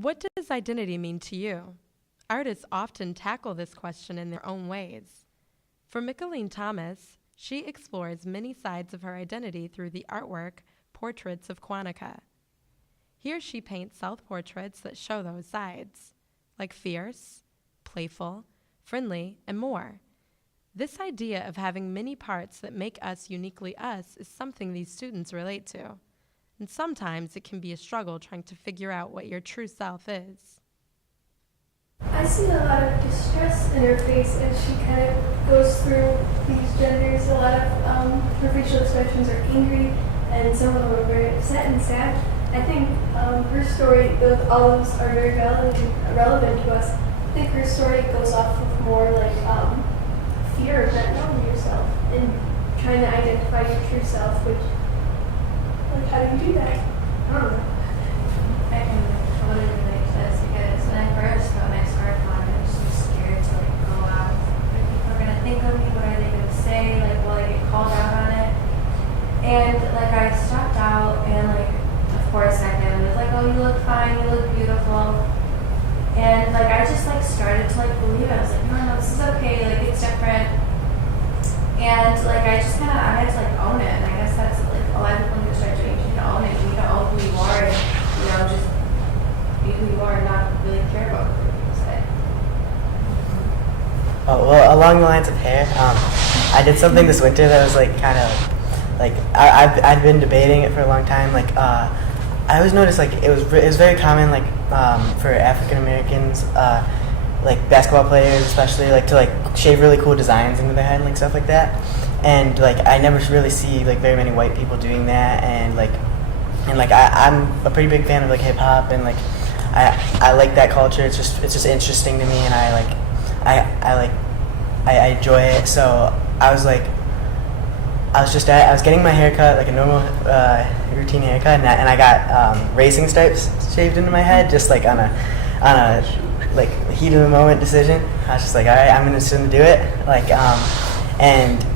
What does identity mean to you? Artists often tackle this question in their own ways. For Micheline Thomas, she explores many sides of her identity through the artwork Portraits of Quanikah. Here she paints self-portraits that show those sides, like fierce, playful, friendly, and more. This idea of having many parts that make us uniquely us is something these students relate to. And sometimes it can be a struggle trying to figure out what your true self is. I see a lot of distress in her face as she kind of goes through these genders. A lot of her facial expressions are angry, and some of them are very upset and sad. I think her story, all of those are very relevant to us. I think her story goes off of more like fear of not knowing yourself and trying to identify your true self, which, like, how do you do that? I don't know. I can totally relate to this because when I first got my smartphone, I was so scared to like go out. What are people gonna think of me? What are they gonna say? Like, will I get called out on it? And like I stepped out, and like for a second, it was like, oh, you look fine, you look beautiful. And like I just like started to like believe it. I was like, no, this is okay. Like it's different. And like I just kind of I had to like own it. And I guess that's like a lot of people need to start doing. You need to own it. You need to own who you are, and just be who you are and not really care about what people say. Oh, well, along the lines of hair, I did something this winter that was like kind of like I've been debating it for a long time. Like I always noticed like it was very common like for African Americans, like basketball players especially, like to like shave really cool designs into their head and like stuff like that. And like I never really see like very many white people doing that. And I'm a pretty big fan of like hip hop, and like I like that culture. It's just interesting to me, and I enjoy it. So I was getting my hair cut, like a normal routine haircut, and I got racing stripes shaved into my head, just like on a like heat of the moment decision. I was just like, all right, I'm just gonna do it. And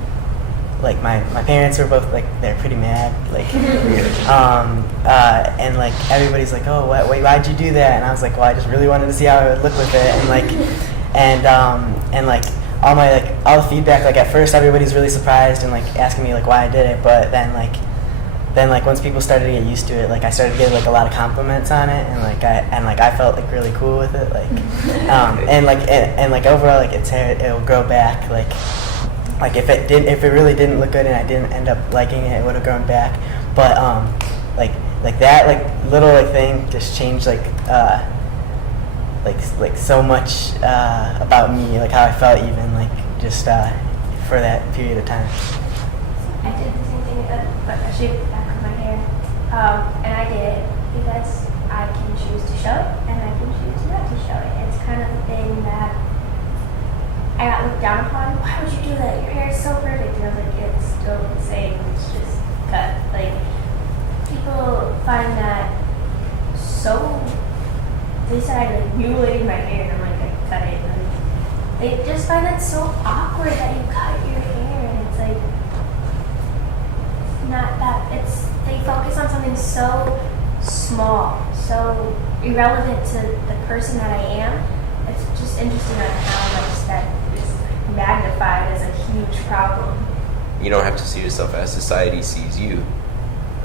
like my parents were both like they're pretty mad, like and like everybody's like, oh, why'd you do that? And I was like, well, I just really wanted to see how I would look with it, and like all the feedback, like at first everybody's really surprised and like asking me like why I did it, but then once people started to get used to it, like I started getting like a lot of compliments on it, and I felt like really cool with it, like and overall like its hair, it'll grow back, like if it really didn't look good and I didn't end up liking it, it would have grown back, but like that like little like thing just changed like so much about me, like how I felt, even like just for that period of time. I did the same thing, but I shaved the back of my hair, and I did it because I can choose to show it, and I can choose not to show it. It's kind of a thing that I got looked down upon. Why would you do that? Your hair is so perfect. And I was like, it's still the same. It's just cut. Like, people find that so. They said I like mutilated my hair, and I'm like, I cut it. And they just find that so awkward that you cut your hair, and it's like not that. They focus on something so small, so irrelevant to the person that I am. It's just interesting on how much that is magnified as a huge problem. You don't have to see yourself as society sees you.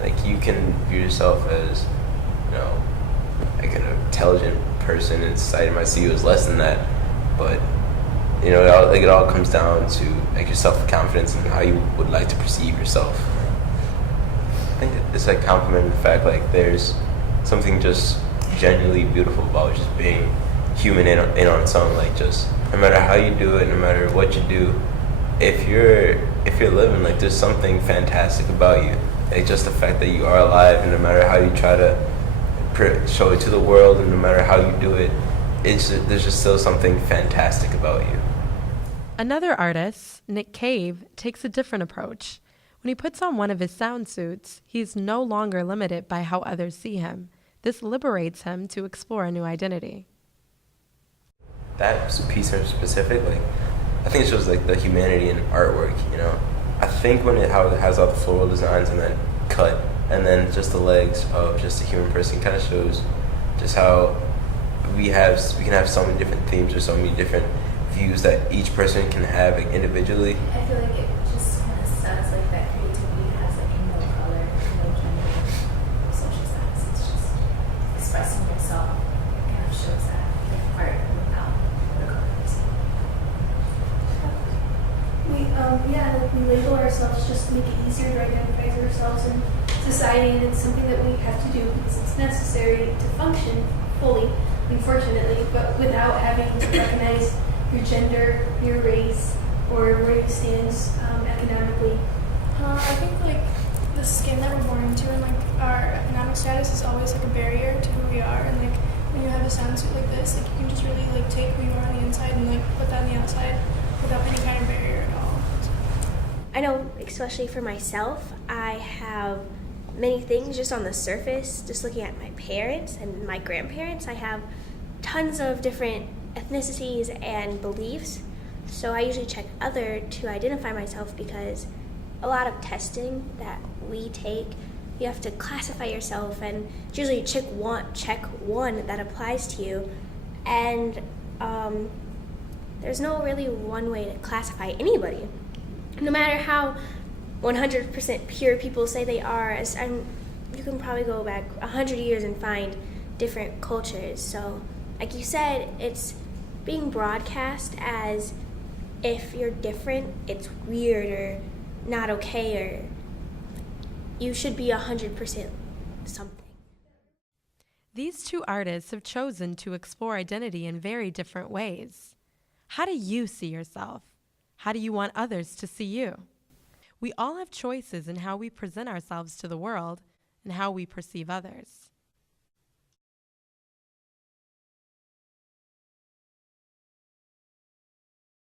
Like, you can view yourself as, like an intelligent person, and society might see you as less than that. But it all comes down to like your self-confidence and how you would like to perceive yourself. I think it's like complimenting the fact like there's something just genuinely beautiful about just being human in on its own. Like, just no matter how you do it, no matter what you do, if you're living, like there's something fantastic about you. Like, just the fact that you are alive, and no matter how you try to show it to the world, and no matter how you do it, there's just still something fantastic about you. Another artist, Nick Cave, takes a different approach. When he puts on one of his sound suits, he's no longer limited by how others see him. This liberates him to explore a new identity. That piece in specific, like, I think it shows like the humanity in artwork, I think how it has all the floral designs and then cut, and then just the legs of just a human person, kind of shows just how we can have so many different themes or so many different views that each person can have like, individually. I feel like it just kind of says like that creativity has like no color, no gender, no social status. It's just expressing yourself. It kind of shows that like art without the colors. We label ourselves just to make it easier to identify ourselves in society, and it's something that we have to do because it's necessary to function fully, unfortunately, but without having to recognize your gender, your race, or where you stand economically. I think like the skin that we're born into and like our economic status is always like a barrier to who we are, and like when you have a soundsuit like this, like you can just really like take who you are on the inside and like put that on the outside without any kind of barrier at all. I know, especially for myself, I have many things just on the surface. Just looking at my parents and my grandparents, I have tons of different ethnicities and beliefs. So I usually check other to identify myself because a lot of testing that we take, you have to classify yourself, and usually check one that applies to you. And there's no really one way to classify anybody. No matter how 100% pure people say they are, you can probably go back 100 years and find different cultures. So, like you said, it's being broadcast as if you're different, it's weird or not okay, or you should be 100% something. These two artists have chosen to explore identity in very different ways. How do you see yourself? How do you want others to see you? We all have choices in how we present ourselves to the world and how we perceive others.